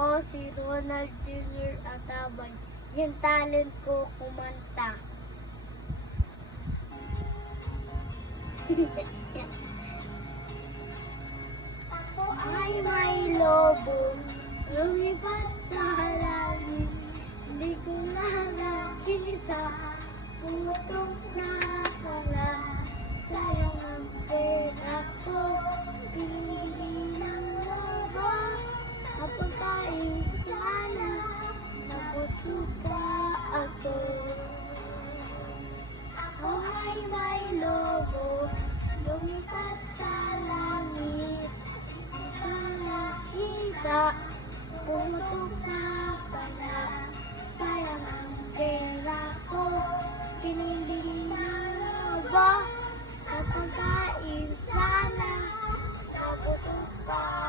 Ako si Ronald Jr. Atabay. Yung talent ko kumanta. Ako ay may lobo, lumipad sa langit. Hindi ko na nakita, pumutok na pala. Sayang ang pera ko, pinili ng lobo. Kapag kain sana, napusuka ako. Ako ay may lobo, lumipad sa langit. Hindi ka nakita, pumutok na pala. Sayang ang pera ko, pinili ng lobo. Kapag kain sana, napusuka